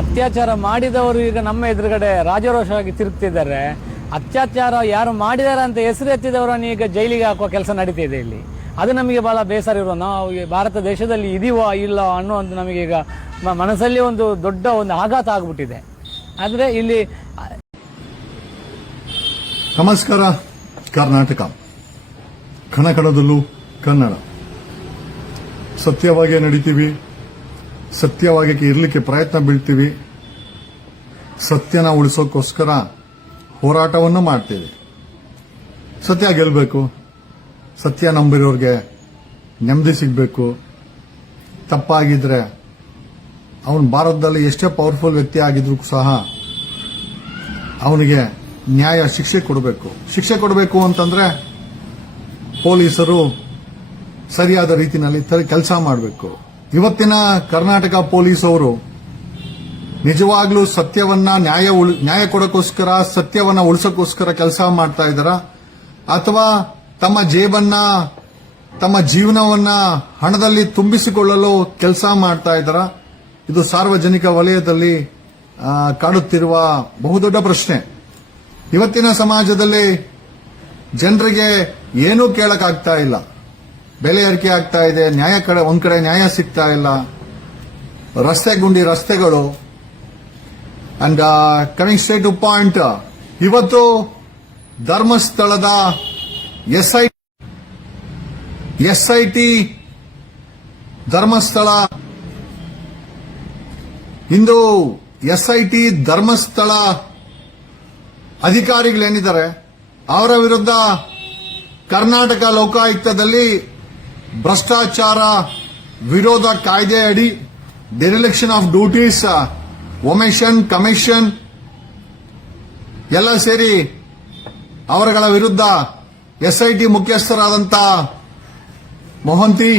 ಅತ್ಯಾಚಾರ ಮಾಡಿದವರು ಈಗ ನಮ್ಮ ಎದುರುಗಡೆ ರಾಜರೋಷವಾಗಿ ತಿರುಗ್ತಿದ್ದಾರೆ. ಅತ್ಯಾಚಾರ ಯಾರು ಮಾಡಿದ್ದಾರೆ ಅಂತ ಹೆಸರು ಎತ್ತಿದವರನ್ನು ಈಗ ಜೈಲಿಗೆ ಹಾಕುವ ಕೆಲಸ ನಡೀತಿದೆ ಇಲ್ಲಿ. ಅದು ನಮಗೆ ಬಹಳ ಬೇಸರ ಇರುವ, ನಾವು ಭಾರತ ದೇಶದಲ್ಲಿ ಇದೀವೋ ಇಲ್ಲ ಅನ್ನುವಂಥ ನಮಗೆ ಈಗ ಮನಸ್ಸಲ್ಲಿ ಒಂದು ದೊಡ್ಡ ಒಂದು ಆಘಾತ ಆಗ್ಬಿಟ್ಟಿದೆ. ಆದರೆ ಇಲ್ಲಿ ನಮಸ್ಕಾರ. ಕರ್ನಾಟಕ ಕಣಕಣದಲ್ಲೂ ಕನ್ನಡ. ಸತ್ಯವಾಗಿ ನಡೀತೀವಿ, ಸತ್ಯವಾಗಿ ಇರಲಿಕ್ಕೆ ಪ್ರಯತ್ನ ಬೀಳ್ತೀವಿ, ಸತ್ಯನ ಉಳಿಸೋಕ್ಕೋಸ್ಕರ ಹೋರಾಟವನ್ನು ಮಾಡ್ತೀವಿ. ಸತ್ಯ ಗೆಲ್ಲಬೇಕು, ಸತ್ಯ ನಂಬಿರೋರಿಗೆ ನೆಮ್ಮದಿ ಸಿಗಬೇಕು. ತಪ್ಪಾಗಿದ್ರೆ ಅವನು ಭಾರತದಲ್ಲಿ ಎಷ್ಟೇ ಪವರ್ಫುಲ್ ವ್ಯಕ್ತಿ ಆಗಿದ್ರೂ ಸಹ ಅವನಿಗೆ ನ್ಯಾಯ ಶಿಕ್ಷೆ ಕೊಡಬೇಕು. ಶಿಕ್ಷೆ ಕೊಡಬೇಕು ಅಂತಂದ್ರೆ ಪೊಲೀಸರು ಸರಿಯಾದ ರೀತಿಯಲ್ಲಿ ಕೆಲಸ ಮಾಡಬೇಕು. ಇವತ್ತಿನ ಕರ್ನಾಟಕ ಪೊಲೀಸ್ ಅವರು ನಿಜವಾಗ್ಲೂ ಸತ್ಯವನ್ನ ನ್ಯಾಯ ಕೊಡೋಕ್ಕೋಸ್ಕರ, ಸತ್ಯವನ್ನ ಉಳಿಸೋಕ್ಕೋಸ್ಕರ ಕೆಲಸ ಮಾಡ್ತಾ ಇದ್ದಾರಾ ಅಥವಾ ತಮ್ಮ ಜೇಬನ್ನ, ತಮ್ಮ ಜೀವನವನ್ನ ಹಣದಲ್ಲಿ ತುಂಬಿಸಿಕೊಳ್ಳಲು ಕೆಲಸ ಮಾಡ್ತಾ ಇದ್ದಾರಾ? ಇದು ಸಾರ್ವಜನಿಕ ವಲಯದಲ್ಲಿ ಕಾಡುತ್ತಿರುವ ಬಹುದೊಡ್ಡ ಪ್ರಶ್ನೆ. ಇವತ್ತಿನ ಸಮಾಜದಲ್ಲಿ ಜನರಿಗೆ ಏನೂ ಕೇಳಕ್ಕಾಗ್ತಾ ಇಲ್ಲ. ಬೆಲೆ ಏರಿಕೆ ಆಗ್ತಾ ಇದೆ, ಒಂದ್ ಕಡೆ ನ್ಯಾಯ ಸಿಗ್ತಾ ಇಲ್ಲ, ರಸ್ತೆಗಳು. And coming straight to point, ಇವತ್ತು ಧರ್ಮಸ್ಥಳದ ಎಸ್ಐಟಿ ಧರ್ಮಸ್ಥಳ, ಇಂದು ಎಸ್ಐಟಿ ಧರ್ಮಸ್ಥಳ ಅಧಿಕಾರಿಗಳೇನಿದ್ದಾರೆ ಅವರ ವಿರುದ್ಧ ಕರ್ನಾಟಕ ಲೋಕಾಯುಕ್ತದಲ್ಲಿ ಭ್ರಷ್ಟಾಚಾರ ವಿರೋಧ ಕಾಯ್ದೆ ಅಡಿ dereliction of duties, omission, commission ಎಲ್ಲ ಸೇರಿ ಅವರುಗಳ ವಿರುದ್ಧ ಎಸ್ಐಟಿ ಮುಖ್ಯಸ್ಥರಾದಂಥ ಮೊಹಂತಿ,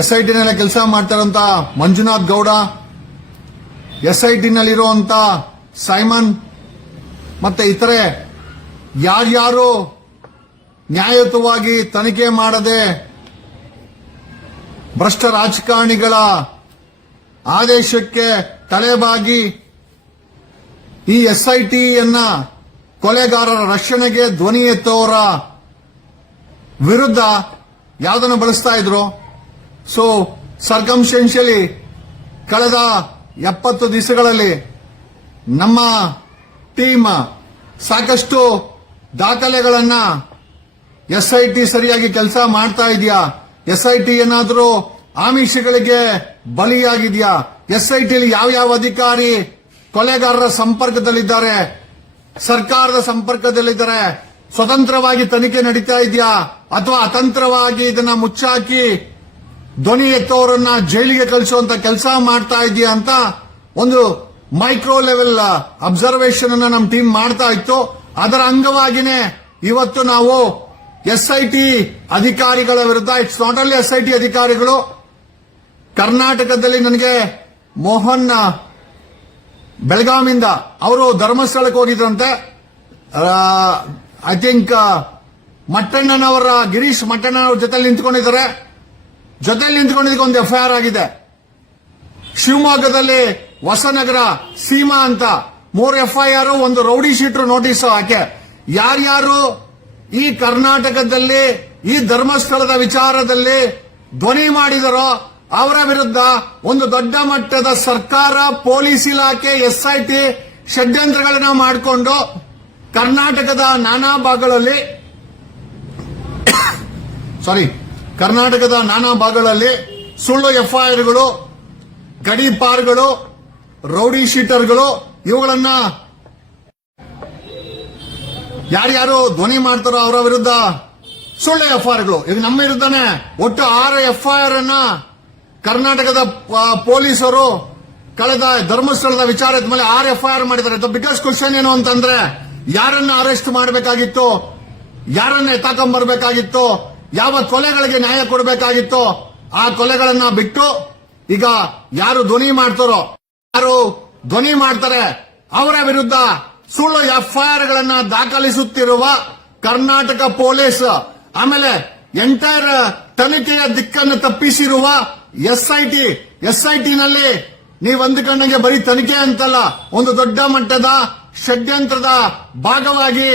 ಎಸ್ಐಟಿನಲ್ಲಿ ಕೆಲಸ ಮಾಡ್ತಾರಂತ ಮಂಜುನಾಥ್ ಗೌಡ, ಎಸ್ಐಟಿನಲ್ಲಿರುವಂತ ಸೈಮನ್ ಮತ್ತೆ ಇತರೆ ಯಾರ್ಯಾರು ನ್ಯಾಯಯುತವಾಗಿ ತನಿಖೆ ಮಾಡದೆ ಭ್ರಷ್ಟ ರಾಜಕಾರಣಿಗಳ ಆದೇಶಕ್ಕೆ ತಲೆಬಾಗಿ ಈ ಎಸ್ಐಟಿಯನ್ನ ಕೊಲೆಗಾರರ ರಕ್ಷಣೆಗೆ ಧ್ವನಿ ಎತ್ತುವವರ ವಿರುದ್ಧ ಯಾವುದನ್ನು ಬಳಸ್ತಾ ಇದ್ರು. ಸೊ ಸರ್ಕಮ್ಸ್ಟೆನ್ಷಿಯಲಿ ಕಳೆದ 70 ದಿವಸಗಳಲ್ಲಿ ನಮ್ಮ ಟೀಮ್ ಸಾಕಷ್ಟು ದಾಖಲೆಗಳನ್ನ ಎಸ್ಐಟಿ ಸರಿಯಾಗಿ ಕೆಲಸ ಮಾಡ್ತಾ ಇದೆಯಾ, ಎಸ್ಐಟಿ ಏನಾದರೂ ಆಮಿಷಗಳಿಗೆ ಬಲಿಯಾಗಿದೆಯಾ, ಎಸ್ಐಟಿಲಿ ಯಾವ ಅಧಿಕಾರಿ ಕೊಲೆಗಾರರ ಸಂಪರ್ಕದಲ್ಲಿದ್ದಾರೆ, ಸರ್ಕಾರದ ಸಂಪರ್ಕದಲ್ಲಿದ್ದಾರೆ, ಸ್ವತಂತ್ರವಾಗಿ ತನಿಖೆ ನಡೀತಾ ಇದೆಯಾ ಅಥವಾ ಅತಂತ್ರವಾಗಿ ಇದನ್ನ ಮುಚ್ಚಾಕಿ ಧ್ವನಿ ಎತ್ತೋರನ್ನ ಜೈಲಿಗೆ ಕಳಿಸುವಂತ ಕೆಲಸ ಮಾಡ್ತಾ ಇದೆಯಾ ಅಂತ ಒಂದು ಮೈಕ್ರೋ ಲೆವೆಲ್ ಅಬ್ಸರ್ವೇಷನ್ ಅನ್ನ ನಮ್ಮ ಟೀಮ್ ಮಾಡ್ತಾ ಇತ್ತು. ಅದರ ಅಂಗವಾಗಿನೇ ಇವತ್ತು ನಾವು ಎಸ್ಐಟಿ ಅಧಿಕಾರಿಗಳ ವಿರುದ್ಧ, ಇಟ್ಸ್ ನಾಟ್ ಓನ್ಲಿ ಎಸ್ಐಟಿ ಅಧಿಕಾರಿಗಳು, ಕರ್ನಾಟಕದಲ್ಲಿ ನನಗೆ ಮೋಹನ್ ಬೆಳಗಾವಿಯಿಂದ ಅವರು ಧರ್ಮಸ್ಥಳಕ್ಕೆ ಹೋಗಿದ್ರಂತೆ. ಐ ಥಿಂಕ್ ಮಟ್ಟಣ್ಣನವರ, ಗಿರೀಶ್ ಮಟ್ಟಣ್ಣನವರ ಜೊತೆಲಿ ನಿಂತ್ಕೊಂಡಿದ್ದಾರೆ. ಜೊತೆಲಿ ನಿಂತ್ಕೊಂಡಿದ್ದಕ್ಕೆ ಒಂದು ಎಫ್ಐಆರ್ ಆಗಿದೆ. ಶಿವಮೊಗ್ಗದಲ್ಲಿ ಹೊಸನಗರ ಸೀಮಾ ಅಂತ 3 ಎಫ್ಐಆರ್, ಒಂದು ರೌಡಿ ಶೀಟರ್ ನೋಟಿಸ್ ಹಾಕಿ ಯಾರ್ಯಾರು ಈ ಕರ್ನಾಟಕದಲ್ಲಿ ಈ ಧರ್ಮಸ್ಥಳದ ವಿಚಾರದಲ್ಲಿ ಧ್ವನಿ ಮಾಡಿದರೋ ಅವರ ವಿರುದ್ಧ ಒಂದು ದೊಡ್ಡ ಮಟ್ಟದ ಸರ್ಕಾರ, ಪೊಲೀಸ್ ಇಲಾಖೆ, ಎಸ್ಐಟಿ ಷಡ್ಯಂತ್ರಗಳನ್ನ ಮಾಡಿಕೊಂಡು ಕರ್ನಾಟಕದ ನಾನಾ ಭಾಗಗಳಲ್ಲಿ ಸುಳ್ಳು ಎಫ್ಐಆರ್ಗಳು, ಗಡೀಪಾರ್ಗಳು, ರೌಡಿ ಶೀಟರ್ಗಳು ಇವುಗಳನ್ನ ಯಾರ್ಯಾರು ಧ್ವನಿ ಮಾಡ್ತಾರೋ ಅವರ ವಿರುದ್ಧ ಸುಳ್ಳು ಎಫ್ಐಆರ್ಗಳು. ಈಗ ನಮ್ಮ ವಿರುದ್ಧನೇ ಒಟ್ಟು 6 ಎಫ್ಐಆರ್ ಅನ್ನ ಕರ್ನಾಟಕದ ಪೊಲೀಸರು ಕಳೆದ ಧರ್ಮಸ್ಥಳದ ವಿಚಾರದ ಮೇಲೆ 6 ಎಫ್ಐಆರ್ ಮಾಡಿದ್ದಾರೆ. ದ ಬಿಗ್ಗೆಸ್ಟ್ ಕ್ವಶನ್ ಏನು ಅಂತಂದ್ರೆ, ಯಾರನ್ನ ಅರೆಸ್ಟ್ ಮಾಡಬೇಕಾಗಿತ್ತು, ಯಾರನ್ನ ಎತ್ತಾಕೊಂಡ್ಬರ್ಬೇಕಾಗಿತ್ತು, ಯಾವ ಕೊಲೆಗಳಿಗೆ ನ್ಯಾಯ ಕೊಡಬೇಕಾಗಿತ್ತು, ಆ ಕೊಲೆಗಳನ್ನ ಬಿಟ್ಟು ಈಗ ಯಾರು ಧ್ವನಿ ಮಾಡ್ತಾರೆ ಅವರ ವಿರುದ್ಧ ಸುಳ್ಳು ಎಫ್ಐಆರ್ ಗಳನ್ನ ದಾಖಲಿಸುತ್ತಿರುವ ಕರ್ನಾಟಕ ಪೊಲೀಸ್, ಆಮೇಲೆ ಎಂಟೈರ್ ತನಿಖೆಯ ದಿಕ್ಕನ್ನು ತಪ್ಪಿಸಿರುವ ಎಸ್ಐಟಿನಲ್ಲಿ ನೀವು ಅಂದುಕೊಂಡಂಗೆ ಬರೀ ತನಿಖೆ ಅಂತಲ್ಲ, ಒಂದು ದೊಡ್ಡ ಮಟ್ಟದ ಷಡ್ಯಂತ್ರದ ಭಾಗವಾಗಿ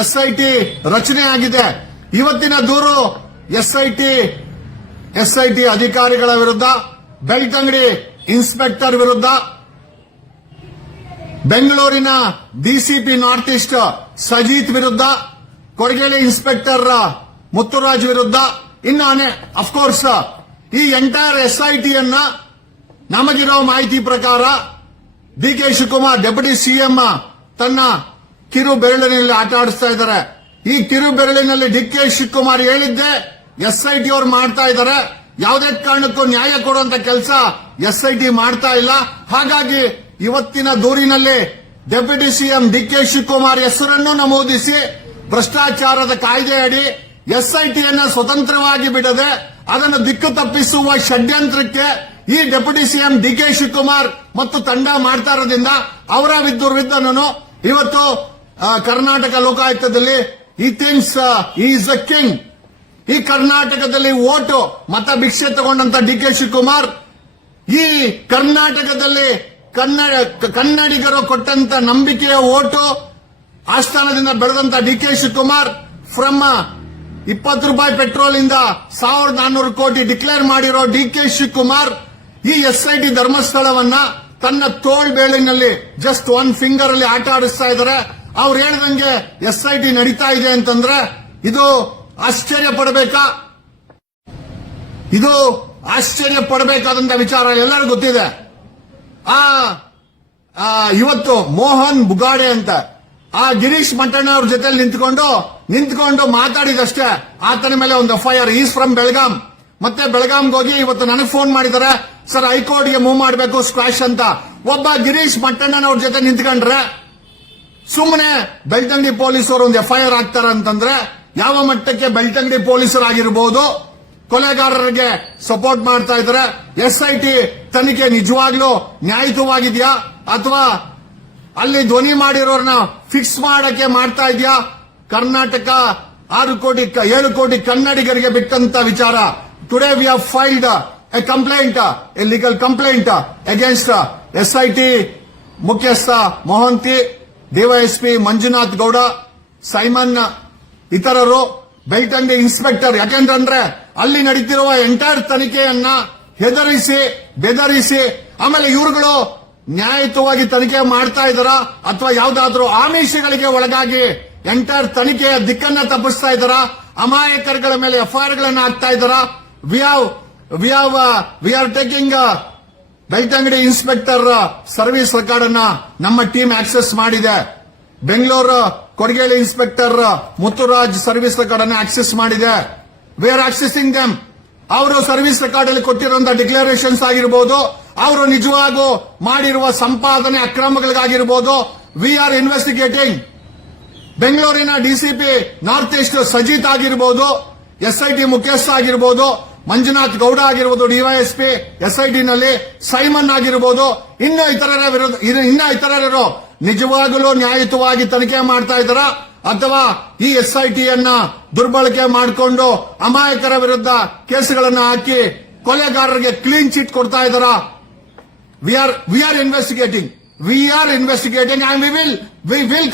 ಎಸ್ಐಟಿ ರಚನೆ ಆಗಿದೆ. ಇವತ್ತಿನ ದೂರು ಎಸ್ಐಟಿ ಅಧಿಕಾರಿಗಳ ವಿರುದ್ಧ, ಬೆಳ್ತಂಗಡಿ ಇನ್ಸ್ಪೆಕ್ಟರ್ ವಿರುದ್ಧ, ಬೆಂಗಳೂರಿನ ಡಿಸಿಪಿ ನಾರ್ತ್ ಈಸ್ಟ್ ಸಜೀತ್ ವಿರುದ್ಧ, ಕೊಡಗೇಲಿ ಇನ್ಸ್ಪೆಕ್ಟರ್ ಮುತ್ತುರಾಜ್ ವಿರುದ್ಧ, ಇನ್ನು ಅಫ್ಕೋರ್ಸ್ ಈ ಎಂಟೈರ್ ಎಸ್ಐಟಿಯನ್ನ ನಮಗಿರೋ ಮಾಹಿತಿ ಪ್ರಕಾರ ಡಿಕೆ ಶಿವಕುಮಾರ್ ಡೆಪ್ಯೂಟಿ ಸಿಎಂ ತನ್ನ ಕಿರು ಬೆರಳಿನಲ್ಲಿ ಆಟ ಆಡಿಸ್ತಾ ಇದ್ದಾರೆ. ಈ ಕಿರು ಬೆರಳಿನಲ್ಲಿ ಡಿಕೆ ಶಿವಕುಮಾರ್ ಹೇಳಿದ್ದೆ ಎಸ್ಐಟಿ ಅವರು ಮಾಡ್ತಾ ಇದ್ದಾರೆ. ಯಾವುದೇ ಕಾರಣಕ್ಕೂ ನ್ಯಾಯ ಕೊಡುವಂತ ಕೆಲಸ ಎಸ್ಐಟಿ ಮಾಡ್ತಾ ಇಲ್ಲ. ಹಾಗಾಗಿ ಇವತ್ತಿನ ದೂರಿನಲ್ಲಿ ಡೆಪ್ಯೂಟಿ ಸಿಎಂ ಡಿಕೆ ಶಿವಕುಮಾರ್ ಹೆಸರನ್ನು ನಮೂದಿಸಿ ಭ್ರಷ್ಟಾಚಾರದ ಕಾಯ್ದೆ ಅಡಿ ಎಸ್ಐಟಿಯನ್ನ ಸ್ವತಂತ್ರವಾಗಿ ಬಿಡದೆ ಅದನ್ನು ದಿಕ್ಕು ತಪ್ಪಿಸುವ ಷಡ್ಯಂತ್ರಕ್ಕೆ ಈ ಡೆಪ್ಯೂಟಿ ಸಿಎಂ ಡಿಕೆ ಶಿವಕುಮಾರ್ ಮತ್ತು ತಂಡ ಮಾಡ್ತಾ ಇರೋದ್ರಿಂದ ಅವರ ವಿರುದ್ಧನೂ ಇವತ್ತು ಕರ್ನಾಟಕ ಲೋಕಾಯುಕ್ತದಲ್ಲಿ ಈ ಥಿಂಗ್ಸ್ ಈಸ್ ಅ ಕಿಂಗ್. ಈ ಕರ್ನಾಟಕದಲ್ಲಿ ಓಟು ಮತ ಭಿಕ್ಷೆ ತಗೊಂಡಂತ ಡಿಕೆ ಶಿವಕುಮಾರ್ ಈ ಕರ್ನಾಟಕದಲ್ಲಿ ಕನ್ನಡಿಗರು ಕೊಟ್ಟಂತ ನಂಬಿಕೆಯ ಓಟು ಆಸ್ಥಾನದಿಂದ ಬೆಳೆದಂತ ಡಿಕೆ ಶಿವಕುಮಾರ್ ಫ್ರಮ್ 20 ರೂಪಾಯಿ ಪೆಟ್ರೋಲ್ ಇಂದ 1400 ಕೋಟಿ ಡಿಕ್ಲೇರ್ ಮಾಡಿರೋ ಡಿಕೆ ಶಿವಕುಮಾರ್ ಈ ಎಸ್ಐಟಿ ಧರ್ಮಸ್ಥಳವನ್ನ ತನ್ನ ತೋಳ್ ಬೇಳಿನಲ್ಲಿ ಜಸ್ಟ್ ಒನ್ ಫಿಂಗರ್ ಅಲ್ಲಿ ಆಟ ಆಡಿಸ್ತಾ ಇದ್ದಾರೆ. ಅವ್ರು ಹೇಳ್ದಂಗೆ ಎಸ್ಐಟಿ ನಡೀತಾ ಇದೆ ಅಂತಂದ್ರೆ ಇದು ಆಶ್ಚರ್ಯ ಪಡಬೇಕಾ? ಇದು ಆಶ್ಚರ್ಯ ಪಡಬೇಕಾದಂತ ವಿಚಾರ ಎಲ್ಲರಿಗೂ ಗೊತ್ತಿದೆ. ಇವತ್ತು ಮೋಹನ್ ಬುಗಾಡೆ ಅಂತ ಆ ಗಿರೀಶ್ ಮಟ್ಟಣ್ಣ ಅವ್ರ ಜೊತೆ ನಿಂತ್ಕೊಂಡು ಮಾತಾಡಿದಷ್ಟೇ ಆತನ ಮೇಲೆ ಒಂದು ಎಫ್ಐಆರ್. Is from Belgaum. ಮತ್ತೆ ಬೆಳಗಾಂಗೆ ಹೋಗಿ ಇವತ್ತು ನನಗೆ ಫೋನ್ ಮಾಡಿದ್ದಾರೆ, ಸರ್ ಹೈಕೋರ್ಟ್ಗೆ ಮೂವ್ ಮಾಡಬೇಕು ಸ್ಕ್ವಾಶ್ ಅಂತ. ಒಬ್ಬ ಗಿರೀಶ್ ಮಟ್ಟಣ್ಣನವ್ರ ಜೊತೆ ನಿಂತ್ಕೊಂಡ್ರೆ ಸುಮ್ಮನೆ ಬೆಳ್ತಂಗಡಿ ಪೊಲೀಸರು ಒಂದು ಎಫ್ಐಆರ್ ಹಾಕ್ತಾರ ಅಂತಂದ್ರೆ ಯಾವ ಮಟ್ಟಕ್ಕೆ ಬೆಳ್ತಂಗಡಿ ಪೊಲೀಸರಾಗಿರ್ಬೋದು ಕೊಲೆಗಾರರಿಗೆ ಸಪೋರ್ಟ್ ಮಾಡ್ತಾ ಇದ್ದಾರೆ. ಎಸ್ಐಟಿ ತನಿಖೆ ನಿಜವಾಗ್ಲೂ ನ್ಯಾಯಯುತವಾಗಿದೆಯಾ ಅಥವಾ ಅಲ್ಲಿ ಧ್ವನಿ ಮಾಡಿರೋರ್ನ ಫಿಕ್ಸ್ ಮಾಡಕ್ಕೆ ಮಾಡ್ತಾ ಇದೆಯಾ? ಕರ್ನಾಟಕ 7 ಕೋಟಿ ಕನ್ನಡಿಗರಿಗೆ ಬಿಟ್ಟಂತ ವಿಚಾರ. Today we have filed a complaint, A legal complaint against SIT ಮುಖ್ಯಸ್ಥ ಮೊಹಂತಿ, ಡಿವೈಎಸ್ಪಿ ಮಂಜುನಾಥ್ ಗೌಡ, ಸೈಮನ್ ಇತರರು, ಬೆಳ್ತಂಗಡಿ ಇನ್ಸ್ಪೆಕ್ಟರ್. ಯಾಕೆಂತಂದ್ರೆ ಅಲ್ಲಿ ನಡೀತಿರುವ ಎಂಟೈರ್ ತನಿಖೆಯನ್ನ ಹೆದರಿಸಿ ಬೆದರಿಸಿ ಆಮೇಲೆ ಇವರುಗಳು ನ್ಯಾಯಯುತವಾಗಿ ತನಿಖೆ ಮಾಡ್ತಾ ಇದ್ದಾರ ಅಥವಾ ಯಾವ್ದಾದ್ರೂ ಆಮಿಷಗಳಿಗೆ ಒಳಗಾಗಿ ಎಂಟೈರ್ ತನಿಖೆಯ ದಿಕ್ಕನ್ನ ತಪ್ಪಿಸ್ತಾ ಇದ್ದಾರ, ಅಮಾಯಕರುಗಳ ಮೇಲೆ ಎಫ್ಐಆರ್ ಗಳನ್ನ ಹಾಕ್ತಾ ಇದ್ದಾರ. We are taking Belthangady inspector service record ಅನ್ನ ನಮ್ಮ ಟೀಮ್ ಆಕ್ಸೆಸ್ ಮಾಡಿದೆ. ಬೆಂಗಳೂರು ಕೊಡಗೇಲಿ ಇನ್ಸ್ಪೆಕ್ಟರ್ ಮುತ್ತುರಾಜ್ ಸರ್ವಿಸ್ ರೆಕಾರ್ಡ್ ಅನ್ನು ಆಕ್ಸೆಸ್ ಮಾಡಿದೆ. We are accessing them. ಅವರು ಸರ್ವಿಸ್ ರೆಕಾರ್ಡ್ ಅಲ್ಲಿ ಕೊಟ್ಟಿರುವಂತಹ ಡಿಕ್ಲರೇಷನ್ಸ್ ಆಗಿರಬಹುದು, ಅವರು ನಿಜವಾಗೂ ಮಾಡಿರುವ ಸಂಪಾದನೆ ಅಕ್ರಮಗಳಿಗಾಗಿರ್ಬೋದು, ವಿ ಆರ್ ಇನ್ವೆಸ್ಟಿಗೇಟಿಂಗ್. ಬೆಂಗಳೂರಿನ ಡಿಸಿಪಿ ನಾರ್ತ್ ಈಸ್ಟ್ ಸಜಿತ್ ಆಗಿರ್ಬೋದು, ಎಸ್ಐಟಿ ಮುಖ್ಯಸ್ಥ ಆಗಿರ್ಬೋದು, ಮಂಜುನಾಥ್ ಗೌಡ ಆಗಿರ್ಬೋದು, ಡಿವೈಎಸ್ಪಿ, ಎಸ್ಐಟಿನಲ್ಲಿ ಸೈಮನ್ ಆಗಿರ್ಬೋದು, ಇನ್ನು ಇತರರು ನಿಜವಾಗಲೂ ನ್ಯಾಯಯುತವಾಗಿ ತನಿಖೆ ಮಾಡ್ತಾ ಇದ್ದಾರ ಅಥವಾ ಈ ಎಸ್ಐಟಿಯನ್ನ ದುರ್ಬಳಕೆ ಮಾಡಿಕೊಂಡು ಅಮಾಯಕರ ವಿರುದ್ಧ ಕೇಸುಗಳನ್ನು ಹಾಕಿ ಕೊಲೆಗಾರರಿಗೆ ಕ್ಲೀನ್ ಚಿಟ್ ಕೊಡ್ತಾ ಇದ್ದಾರ? We are investigating and we will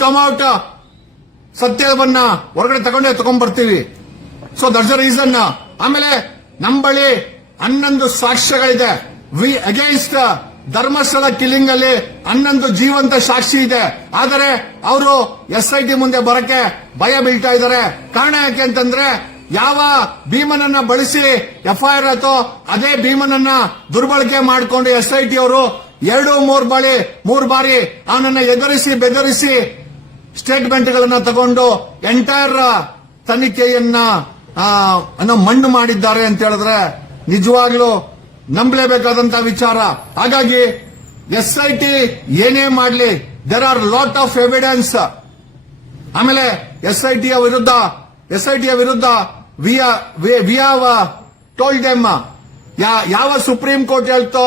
come out. ಸತ್ಯವನ್ನ ಹೊರಗಡೆ ತಗೊಂಡ್ಬರ್ತೀವಿ. So that's the reason. ಆಮೇಲೆ ನಮ್ಮ ಬಳಿ 11 ಸಾಕ್ಷ್ಯಗಳಿದೆ. ವಿ ಅಗೇನ್ಸ್ಟ್ ಧರ್ಮಸ್ಥಳ ಕಿಲ್ಲಿಂಗ್ ಅಲ್ಲಿ 11 ಜೀವಂತ ಸಾಕ್ಷಿ ಇದೆ. ಆದರೆ ಅವರು ಎಸ್ಐಟಿ ಮುಂದೆ ಬರಕ್ಕೆ ಭಯ ಬೀಳ್ತಾ ಇದ್ದಾರೆ. ಕಾರಣ ಯಾಕೆ ಅಂತಂದ್ರೆ ಯಾವ ಭೀಮನನ್ನ ಬಳಸಿ ಎಫ್ಐಆರ್ ಆಯ್ತೋ ಅದೇ ಭೀಮನನ್ನ ದುರ್ಬಳಕೆ ಮಾಡಿಕೊಂಡು ಎಸ್ಐಟಿ ಅವರು 2-3 ಬಾರಿ ಅವನನ್ನ ಎದುರಿಸಿ ಬೆದರಿಸಿ ಸ್ಟೇಟ್ಮೆಂಟ್ಗಳನ್ನ ತಗೊಂಡು ಎಂಟೈರ್ ತನಿಖೆಯನ್ನ ಮಣ್ಣು ಮಾಡಿದ್ದಾರೆ ಅಂತ ಹೇಳಿದ್ರೆ ನಿಜವಾಗ್ಲೂ ನಂಬಲೇಬೇಕಾದಂತಹ ವಿಚಾರ. ಹಾಗಾಗಿ ಎಸ್ಐಟಿ ಏನೇ ಮಾಡಲಿ there are lot of evidence. ಆಮೇಲೆ ಎಸ್ಐಟಿಯ ವಿರುದ್ಧ ವಿ ಹ್ಯಾವ್ ಟೋಲ್ಡ್ ದೆಮ್. ಯಾವ ಸುಪ್ರೀಂ ಕೋರ್ಟ್ ಹೇಳ್ತೋ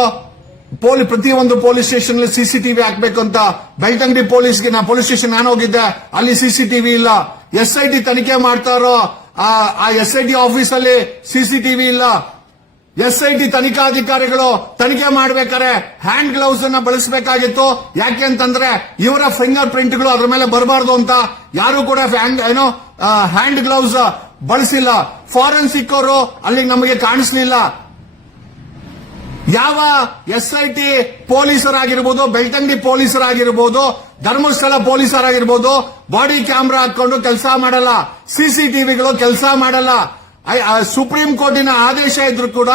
ಪ್ರತಿಯೊಂದು ಪೊಲೀಸ್ ಸ್ಟೇಷನ್ ಸಿಸಿಟಿವಿ ಹಾಕ್ಬೇಕು ಅಂತ. ಬೆಳ್ತಂಗಡಿ ಪೊಲೀಸ್ ಸ್ಟೇಷನ್ ನಾನು ಹೋಗಿದ್ದೆ, ಅಲ್ಲಿ ಸಿಸಿಟಿವಿ ಇಲ್ಲ. ಎಸ್ಐಟಿ ತನಿಖೆ ಮಾಡ್ತಾರೋ ಆ ಎಸ್ಐಟಿ ಆಫೀಸ್ ಅಲ್ಲಿ ಸಿಸಿಟಿವಿ ಇಲ್ಲ. SIT ತನಿಖಾಧಿಕಾರಿಗಳು ತನಿಖೆ ಮಾಡ್ಬೇಕಾದ್ರೆ ಹ್ಯಾಂಡ್ ಗ್ಲೌಸ್ ಅನ್ನ ಬಳಸಬೇಕಾಗಿತ್ತು. ಯಾಕೆ ಅಂತಂದ್ರೆ ಇವರ ಫಿಂಗರ್ ಪ್ರಿಂಟ್ಗಳು ಅದ್ರ ಮೇಲೆ ಬರಬಾರ್ದು ಅಂತ ಯಾರು ಕೂಡ ಹ್ಯಾಂಡ್ ಗ್ಲೌಸ್ ಬಳಸಿಲ್ಲ. ಫಾರೆನ್ಸಿಕ್ ಅವರು ಅಲ್ಲಿಗೆ ನಮಗೆ ಕಾಣಿಸ್ಲಿಲ್ಲ. ಯಾವ SIT ಪೊಲೀಸರಾಗಿರ್ಬೋದು, ಬೆಳ್ತಂಗಡಿ ಪೊಲೀಸರಾಗಿರ್ಬೋದು, ಧರ್ಮಸ್ಥಳ ಪೊಲೀಸರಾಗಿರ್ಬೋದು ಬಾಡಿ ಕ್ಯಾಮ್ರಾ ಹಾಕೊಂಡು ಕೆಲಸ ಮಾಡಲ್ಲ, CCTVಗಳು ಕೆಲಸ ಮಾಡಲ್ಲ. ಸುಪ್ರೀಂ ಕೋರ್ಟಿನ ಆದೇಶ ಇದ್ರೂ ಕೂಡ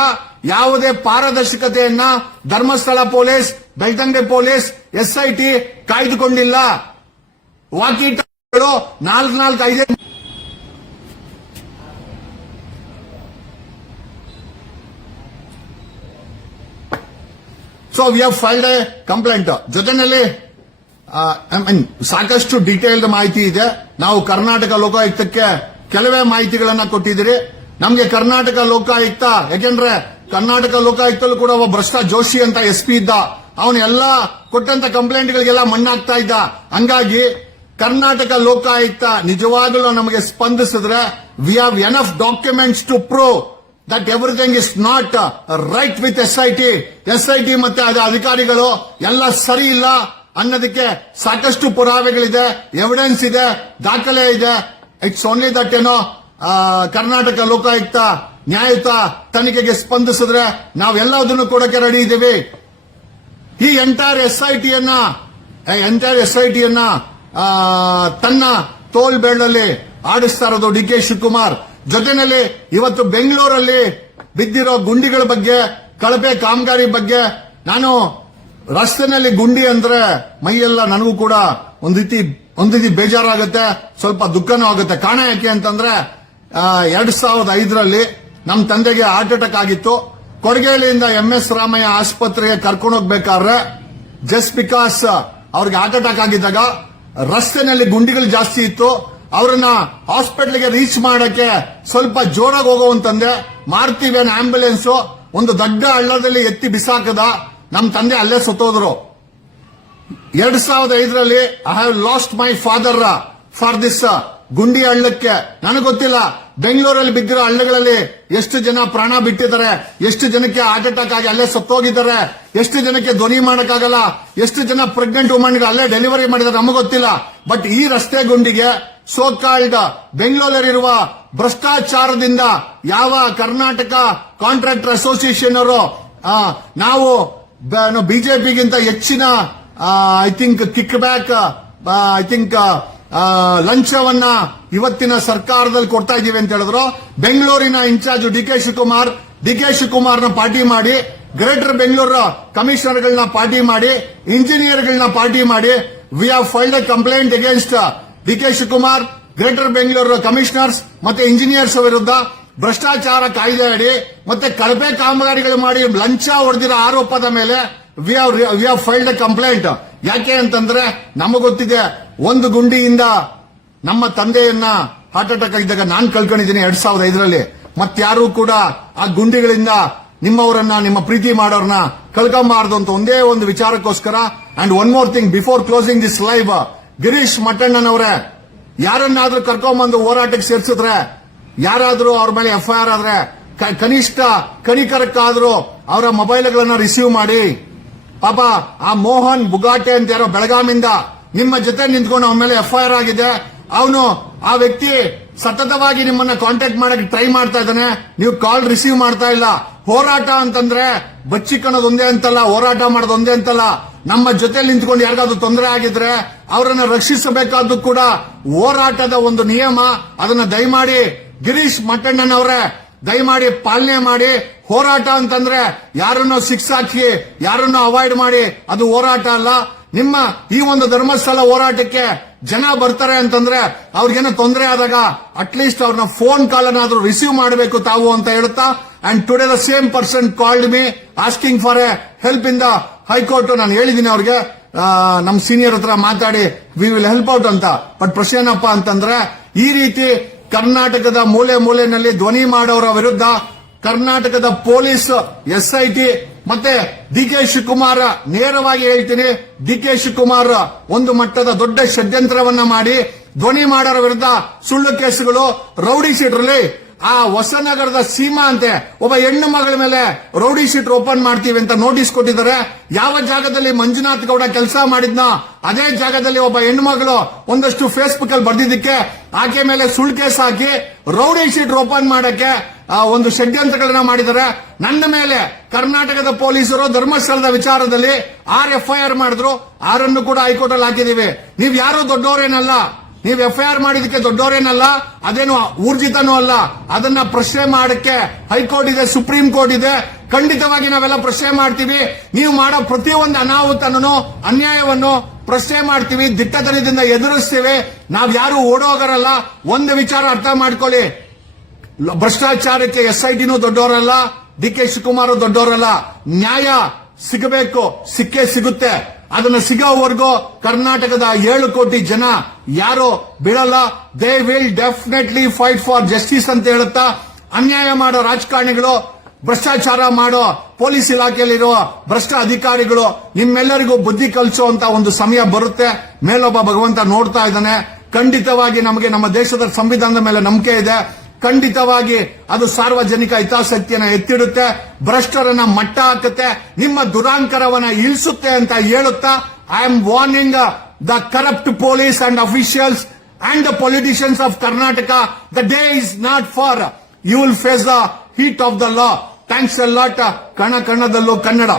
ಯಾವುದೇ ಪಾರದರ್ಶಕತೆಯನ್ನ Dharmasthala police, Belthangady police, SIT ಕಾಯ್ದುಕೊಂಡಿಲ್ಲ. ವಾಕಿ ಟಾಕಿಗಳು 4-5 so we have filed a complaint. ಜೊತೆನಲ್ಲಿ ಸಾಕಷ್ಟು ಡೀಟೇಲ್ಡ್ ಮಾಹಿತಿ ಇದೆ. ನಾವು ಕರ್ನಾಟಕ ಲೋಕಾಯುಕ್ತಕ್ಕೆ ಕೆಲವೇ ಮಾಹಿತಿಗಳನ್ನ ಕೊಟ್ಟಿದ್ದೀರಿ. ನಮ್ಗೆ ಕರ್ನಾಟಕ ಲೋಕಾಯುಕ್ತ, ಯಾಕೆಂದ್ರೆ ಕರ್ನಾಟಕ ಲೋಕಾಯುಕ್ತಲ್ಲೂ ಕೂಡ ಒಬ್ಬ ಭ್ರಷ್ಟ ಜೋಶಿ ಅಂತ SP ಇದ್ದ. ಅವನೆಲ್ಲ ಕೊಟ್ಟಂತ ಕಂಪ್ಲೇಂಟ್ಗಳಿಗೆಲ್ಲ ಮಣ್ಣಾಗ್ತಾ ಇದ್ದ. ಹಂಗಾಗಿ ಕರ್ನಾಟಕ ಲೋಕಾಯುಕ್ತ ನಿಜವಾಗಲೂ ನಮಗೆ ಸ್ಪಂದಿಸಿದ್ರೆ we have enough documents to prove that everything is not right with SIT ಮತ್ತೆ ಅದ ಅಧಿಕಾರಿಗಳು ಎಲ್ಲ ಸರಿ ಇಲ್ಲ ಅನ್ನೋದಕ್ಕೆ ಸಾಕಷ್ಟು ಪುರಾವೆಗಳಿದೆ, ಎವಿಡೆನ್ಸ್ ಇದೆ, ದಾಖಲೆ ಇದೆ. It's only that Karnataka Lokayukta ನ್ಯಾಯಯುತ ತನಿಖೆಗೆ ಸ್ಪಂದಿಸಿದ್ರೆ ನಾವೆಲ್ಲದನ್ನು ಕೊಡಕ್ಕೆ ರೆಡಿ ಇದ್ದೀವಿ. ಈ ಎಂಟೈರ್ SIT ಯನ್ನ ತನ್ನ ತೋಳ್ಬೇಳಲ್ಲಿ ಆಡಿಸ್ತಾ ಇರೋದು DK ಶಿವಕುಮಾರ್. ಜೊತೆನಲ್ಲಿ ಇವತ್ತು ಬೆಂಗಳೂರಲ್ಲಿ ಬಿದ್ದಿರೋ ಗುಂಡಿಗಳ ಬಗ್ಗೆ, ಕಳಪೆ ಕಾಮಗಾರಿ ಬಗ್ಗೆ, ನಾನು ರಸ್ತೆನಲ್ಲಿ ಗುಂಡಿ ಅಂದ್ರೆ ಮೈಯೆಲ್ಲ ನನಗೂ ಕೂಡ ಒಂದು ರೀತಿ ಬೇಜಾರಾಗುತ್ತೆ, ಸ್ವಲ್ಪ ದುಃಖನೂ ಆಗುತ್ತೆ. ಕಾರಣ ಯಾಕೆ ಅಂತಂದ್ರೆ 2005ರಲ್ಲಿ ನಮ್ಮ ತಂದೆಗೆ ಹಾರ್ಟ್ ಅಟ್ಯಾಕ್ ಆಗಿತ್ತು. ಕೊಡಗೇಳಿಯಿಂದ MS ರಾಮಯ್ಯ ಆಸ್ಪತ್ರೆಗೆ ಕರ್ಕೊಂಡು ಹೋಗ್ಬೇಕಾದ್ರೆ ಜಸ್ಟ್ ಬಿಕಾಸ್ ಅವ್ರಿಗೆ ಹಾರ್ಟ್ ಅಟ್ಯಾಕ್ ಆಗಿದ್ದಾಗ ರಸ್ತೆನಲ್ಲಿ ಗುಂಡಿಗಳು ಜಾಸ್ತಿ ಇತ್ತು. ಅವರನ್ನ ಹಾಸ್ಪಿಟಲ್ಗೆ ರೀಚ್ ಮಾಡಕ್ಕೆ ಸ್ವಲ್ಪ ಜೋರಾಗಿ ಹೋಗುವಂತಂದೆ ಮಾರುತಿ ವ್ಯಾನ್ ಆಂಬ್ಯುಲೆನ್ಸ್ ಒಂದು ದೊಡ್ಡ ಹಳ್ಳದಲ್ಲಿ ಎತ್ತಿ ಬಿಸಾಕದ. ನಮ್ಮ ತಂದೆ ಅಲ್ಲೇ ಸತ್ತೋದ್ರು. 2005ರಲ್ಲಿ I have lost my father for this ಗುಂಡಿ ಹಳ್ಳಕ್ಕೆ. ನನಗೆ ಗೊತ್ತಿಲ್ಲ ಬೆಂಗಳೂರಲ್ಲಿ ಬಿದ್ದಿರೋ ಹಳ್ಳಗಳಲ್ಲಿ ಎಷ್ಟು ಜನ ಪ್ರಾಣ ಬಿಟ್ಟಿದ್ದಾರೆ, ಎಷ್ಟು ಜನಕ್ಕೆ ಹಾರ್ಟ್ ಅಟ್ಯಾಕ್ ಆಗಿ ಅಲ್ಲೇ ಸತ್ತೋಗಿದ್ದಾರೆ, ಎಷ್ಟು ಜನಕ್ಕೆ ಧ್ವನಿ ಮಾಡಕ್ಕಾಗಲ್ಲ, ಎಷ್ಟು ಜನ ಪ್ರೆಗ್ನೆಂಟ್ ವುಮನ್ಗೆ ಅಲ್ಲೇ ಡೆಲಿವರಿ ಮಾಡಿದ್ದಾರೆ ನಮಗೆ ಗೊತ್ತಿಲ್ಲ. ಬಟ್ ಈ ರಸ್ತೆ ಗುಂಡಿಗೆ ಸೋಕಾಲ್ಡ್ ಬೆಂಗಳೂರಲ್ಲಿರುವ ಭ್ರಷ್ಟಾಚಾರದಿಂದ ಯಾವ ಕರ್ನಾಟಕ ಕಾಂಟ್ರಾಕ್ಟರ್ ಅಸೋಸಿಯೇಷನ್ ಅವರು ನಾವು ಬಿಜೆಪಿಗಿಂತ ಹೆಚ್ಚಿನ ಐ ಥಿಂಕ್ ಕಿಕ್ ಬ್ಯಾಕ್ ಲಂಚವನ್ನ ಇವತ್ತಿನ ಸರ್ಕಾರದಲ್ಲಿ ಕೊಡ್ತಾ ಇದೀವಿ ಅಂತ ಹೇಳಿದ್ರು. ಬೆಂಗಳೂರಿನ ಇನ್ಚಾರ್ಜ್ DK ಶಿವಕುಮಾರ್ನ ಪಾರ್ಟಿ ಮಾಡಿ, ಗ್ರೇಟರ್ ಬೆಂಗಳೂರು ಕಮಿಷನರ್ಗಳನ್ನ ಪಾರ್ಟಿ ಮಾಡಿ, ಇಂಜಿನಿಯರ್ಗಳನ್ನ ಪಾರ್ಟಿ ಮಾಡಿ V have filed a complaint against DK Shivakumar, greater Bengaluru commissioners ಮತ್ತೆ ಇಂಜಿನಿಯರ್ಸ್ ವಿರುದ್ಧ ಭ್ರಷ್ಟಾಚಾರ ಕಾಯ್ದೆ ಅಡಿ ಮತ್ತೆ ಕಳಪೆ ಕಾಮಗಾರಿಗಳು ಮಾಡಿ ಲಂಚ ಹೊಡೆದಿರೋ ಆರೋಪದ ಮೇಲೆ V have filed a complaint. ಯಾಕೆ ಅಂತಂದ್ರೆ ನಮಗೆ ಗೊತ್ತಿದೆ, ಒಂದು ಗುಂಡಿಯಿಂದ ನಮ್ಮ ತಂದೆಯನ್ನ ಹಾರ್ಟ್ ಅಟ್ಯಾಕ್ ಆಗಿದ್ದಾಗ ನಾನು ಕಳ್ಕೊಂಡಿದ್ದೀನಿ 2005ರಲ್ಲಿ. ಮತ್ತಾರು ಕೂಡ ಆ ಗುಂಡಿಗಳಿಂದ ನಿಮ್ಮವರನ್ನ, ನಿಮ್ಮ ಪ್ರೀತಿ ಮಾಡೋರ್ನ ಕಳ್ಕೊಂಬಾರ್ದು ಅಂತ ಒಂದೇ ಒಂದು ವಿಚಾರಕ್ಕೋಸ್ಕರ. And one more thing before closing this live, Girish ಮಟ್ಟಣ್ಣನವರೇ ಯಾರನ್ನಾದ್ರೂ ಕರ್ಕೊಂಬಂದು ಹೋರಾಟಕ್ಕೆ ಸೇರಿಸಿದ್ರೆ, ಯಾರಾದ್ರೂ ಅವ್ರ ಮೇಲೆ FIR ಆದ್ರೆ ಕನಿಷ್ಠ ಕನಿಕರಕ್ಕಾದ್ರೂ ಅವರ ಮೊಬೈಲ್ಗಳನ್ನ ರಿಸೀವ್ ಮಾಡಿ. ಪಾಪ ಆ ಮೋಹನ್ ಬುಗಾಟೆ ಅಂತ ಯಾರೋ ಬೆಳಗಾಮಿಂದ ನಿಮ್ಮ ಜೊತೆ ನಿಂತ್ಕೊಂಡು ಅವನ ಮೇಲೆ FIR ಆಗಿದೆ. ಅವನು ಆ ವ್ಯಕ್ತಿ ಸತತವಾಗಿ ನಿಮ್ಮನ್ನ ಕಾಂಟ್ಯಾಕ್ಟ್ ಮಾಡಕ್ಕೆ ಟ್ರೈ ಮಾಡ್ತಾ ಇದ್ದಾನೆ, ನೀವು ಕಾಲ್ ರಿಸೀವ್ ಮಾಡ್ತಾ ಇಲ್ಲ. ಹೋರಾಟ ಅಂತಂದ್ರೆ ಬಚ್ಚಿಕೊಳ್ಳೋದು ಒಂದೇ ಅಂತಲ್ಲ, ಹೋರಾಟ ಮಾಡೋದು ಒಂದೇ ಅಂತಲ್ಲ. ನಮ್ಮ ಜೊತೆ ನಿಂತ್ಕೊಂಡು ಯಾರಿಗಾದ್ರೂ ತೊಂದರೆ ಆಗಿದ್ರೆ ಅವರನ್ನ ರಕ್ಷಿಸಬೇಕಾದ್ದು ಕೂಡ ಹೋರಾಟದ ಒಂದು ನಿಯಮ. ಅದನ್ನ ದಯಮಾಡಿ ಗಿರೀಶ್ ಮಟ್ಟಣ್ಣನವರೇ ದಯಮಾಡಿ ಪಾಲನೆ ಮಾಡಿ. ಹೋರಾಟ ಅಂತಂದ್ರೆ ಯಾರನ್ನೋ ಶಿಕ್ಷಾಕಿ, ಯಾರನ್ನೋ ಅವಾಯ್ಡ್ ಮಾಡಿ ಅದು ಹೋರಾಟ ಅಲ್ಲ. ನಿಮ್ಮ ಈ ಒಂದು ಧರ್ಮಸ್ಥಳ ಹೋರಾಟಕ್ಕೆ ಜನ ಬರ್ತಾರೆ ಅಂತಂದ್ರೆ ಅವ್ರಿಗೇನೋ ತೊಂದರೆ ಆದಾಗ ಅಟ್ಲೀಸ್ಟ್ ಅವ್ರನ್ನ ಫೋನ್ ಕಾಲ್ ಅನ್ನಾದ್ರೂ ರಿಸೀವ್ ಮಾಡಬೇಕು ತಾವು ಅಂತ ಹೇಳುತ್ತಾ. And today the same person called me asking for A help in the high court. ನಾನು ಹೇಳಿದ್ದೀನಿ ಅವ್ರಿಗೆ, ನಮ್ ಸೀನಿಯರ್ ಹತ್ರ ಮಾತಾಡಿ ವಿ ವಿಲ್ ಹೆಲ್ಪ್ ಔಟ್ ಅಂತ. ಬಟ್ ಪ್ರಶ್ನೆ ಏನಪ್ಪಾ ಅಂತಂದ್ರೆ, ಈ ರೀತಿ ಕರ್ನಾಟಕದ ಮೂಲೆ ಮೂಲೆಯಲ್ಲಿ ಧ್ವನಿ ಮಾಡೋರ ವಿರುದ್ಧ ಕರ್ನಾಟಕದ ಪೊಲೀಸ್, SIT ಮತ್ತೆ DK ಶಿವಕುಮಾರ್, ನೇರವಾಗಿ ಹೇಳ್ತೀನಿ, DK ಶಿವಕುಮಾರ್ ಒಂದು ಮಟ್ಟದ ದೊಡ್ಡ ಷಡ್ಯಂತ್ರವನ್ನ ಮಾಡಿ ಧ್ವನಿ ಮಾಡೋರ ವಿರುದ್ಧ ಸುಳ್ಳು ಕೇಸುಗಳು, ರೌಡಿ ಶೀಟರ್ಲಿ ಆ ಹೊಸನಗರದ ಸೀಮಾ ಅಂತೆ ಒಬ್ಬ ಹೆಣ್ಣು ಮಗಳ ಮೇಲೆ ರೌಡಿ ಶೀಟ್ ಓಪನ್ ಮಾಡ್ತೀವಿ ಅಂತ ನೋಟಿಸ್ ಕೊಟ್ಟಿದ್ದಾರೆ. ಯಾವ ಜಾಗದಲ್ಲಿ ಮಂಜುನಾಥ್ ಗೌಡ ಕೆಲಸ ಮಾಡಿದ್ನೋ ಅದೇ ಜಾಗದಲ್ಲಿ ಒಬ್ಬ ಹೆಣ್ಣು ಮಗಳು ಒಂದಷ್ಟು ಫೇಸ್ಬುಕ್ ಅಲ್ಲಿ ಬರ್ದಿದ್ದಕ್ಕೆ ಆಕೆ ಮೇಲೆ ಸುಳ್ಳು ಕೇಸ್ ಹಾಕಿ ರೌಡಿ ಶೀಟ್ ಓಪನ್ ಮಾಡಕ್ಕೆ ಒಂದು ಷಡ್ಯಂತ್ರಗಳನ್ನ ಮಾಡಿದ್ದಾರೆ. ನನ್ನ ಮೇಲೆ ಕರ್ನಾಟಕದ ಪೊಲೀಸರು ಧರ್ಮಸ್ಥಳದ ವಿಚಾರದಲ್ಲಿ 6 FIR ಮಾಡಿದ್ರು. 6 ಕೂಡ ಹೈಕೋರ್ಟ್ ಅಲ್ಲಿ ಹಾಕಿದೀವಿ. ನೀವ್ ಯಾರು ದೊಡ್ಡವರೇನಲ್ಲ, ನೀವು FIR ಮಾಡಿದಕ್ಕೆ ದೊಡ್ಡವರೇನಲ್ಲ, ಅದೇನು ಊರ್ಜಿತನೂ ಅಲ್ಲ. ಅದನ್ನ ಪ್ರಶ್ನೆ ಮಾಡಕ್ಕೆ ಹೈಕೋರ್ಟ್ ಇದೆ, ಸುಪ್ರೀಂ ಕೋರ್ಟ್ ಇದೆ. ಖಂಡಿತವಾಗಿ ನಾವೆಲ್ಲ ಪ್ರಶ್ನೆ ಮಾಡ್ತೀವಿ. ನೀವು ಮಾಡೋ ಪ್ರತಿಯೊಂದು ಅನಾಹುತನೂ ಅನ್ಯಾಯವನ್ನು ಪ್ರಶ್ನೆ ಮಾಡ್ತೀವಿ, ದಿಟ್ಟತನದಿಂದ ಎದುರಿಸ್ತೀವಿ. ನಾವ್ ಯಾರು ಓಡೋಗರಲ್ಲ. ಒಂದು ವಿಚಾರ ಅರ್ಥ ಮಾಡ್ಕೊಳ್ಳಿ, ಭ್ರಷ್ಟಾಚಾರಕ್ಕೆ SITನೂ ದೊಡ್ಡವರಲ್ಲ, DK ಶಿವಕುಮಾರ್ ದೊಡ್ಡವರಲ್ಲ. ನ್ಯಾಯ ಸಿಗಬೇಕು, ಸಿಕ್ಕೇ ಸಿಗುತ್ತೆ. ಅದನ್ನ ಸಿಗೋವರೆಗೂ ಕರ್ನಾಟಕದ 7 ಕೋಟಿ ಜನ ಯಾರು ಬಿಡಲ್ಲ. They will definitely fight for justice ಅಂತ ಹೇಳುತ್ತಾ, ಅನ್ಯಾಯ ಮಾಡೋ ರಾಜಕಾರಣಿಗಳು, ಭ್ರಷ್ಟಾಚಾರ ಮಾಡೋ ಪೊಲೀಸ್ ಇಲಾಖೆಯಲ್ಲಿರುವ ಭ್ರಷ್ಟ ಅಧಿಕಾರಿಗಳು ನಿಮ್ಮೆಲ್ಲರಿಗೂ ಬುದ್ಧಿ ಕಲಿಸುವಂತ ಒಂದು ಸಮಯ ಬರುತ್ತೆ. ಮೇಲೊಬ್ಬ ಭಗವಂತ ನೋಡ್ತಾ ಇದ್ದಾನೆ. ಖಂಡಿತವಾಗಿ ನಮಗೆ ನಮ್ಮ ದೇಶದ ಸಂವಿಧಾನದ ಮೇಲೆ ನಂಬಿಕೆ ಇದೆ. ಖಂಡಿತವಾಗಿ ಅದು ಸಾರ್ವಜನಿಕ ಹಿತಾಸಕ್ತಿಯನ್ನ ಎತ್ತಿಡುತ್ತೆ, ಭ್ರಷ್ಟರನ್ನ ಮಟ್ಟ ಹಾಕುತ್ತೆ, ನಿಮ್ಮ ದುರಾಂಕರವನ್ನ ಇಳಿಸುತ್ತೆ ಅಂತ ಹೇಳುತ್ತಾ, I am warning the corrupt police and officials and the politicians of Karnataka. The day is not far you will face the heat of the law. Thanks a lot. ಕಣ ಕಣದಲ್ಲೂ ಕನ್ನಡ.